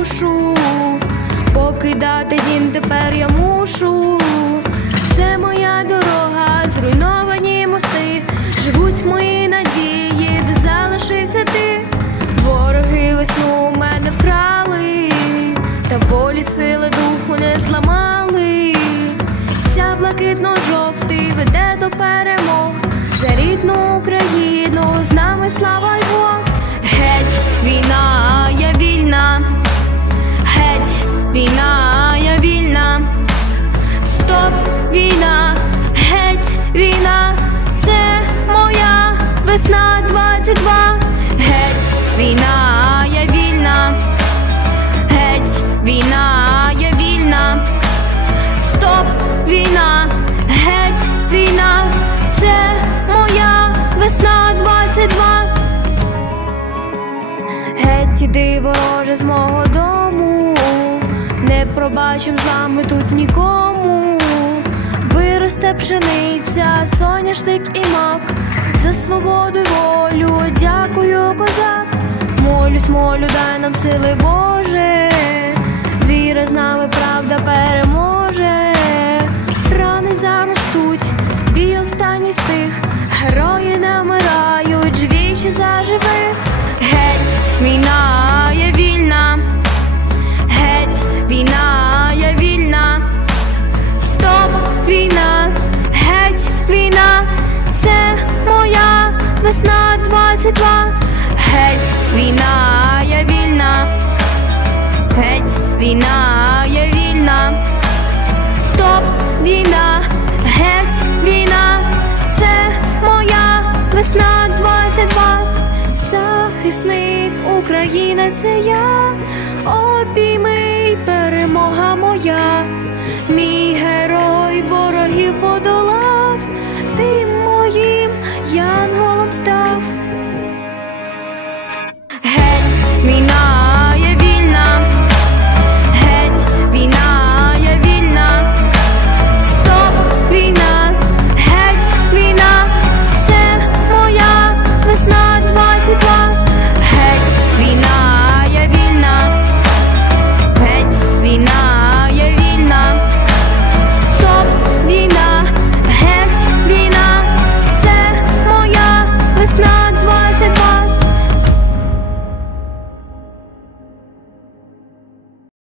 душу. Покидати дім тепер я мушу. Це моя дорога, зруйновані мости. Живуть мої надії, де залишився ти. Вороги весну у мене вкрали, та волі сили духу не зламали. Ся блакитно-жовтий веде до перемог. За рідну Україну з нами слава весна 22. Геть, війна, я вільна. Геть, війна, я вільна. Стоп, війна, геть, війна, це моя весна 22. Геть іди, вороже, з мого дому, не пробачим з нами тут нікому. Виросте пшениця, соняшник і мак, за свободу й волю, дякую, козак. Молюсь, молю, дай нам сили Боже, 22. Геть, війна, я вільна. Геть, війна, я вільна. Стоп, війна, геть, війна, це моя весна 22. Захисник України, це я, обійми перемога моя. me now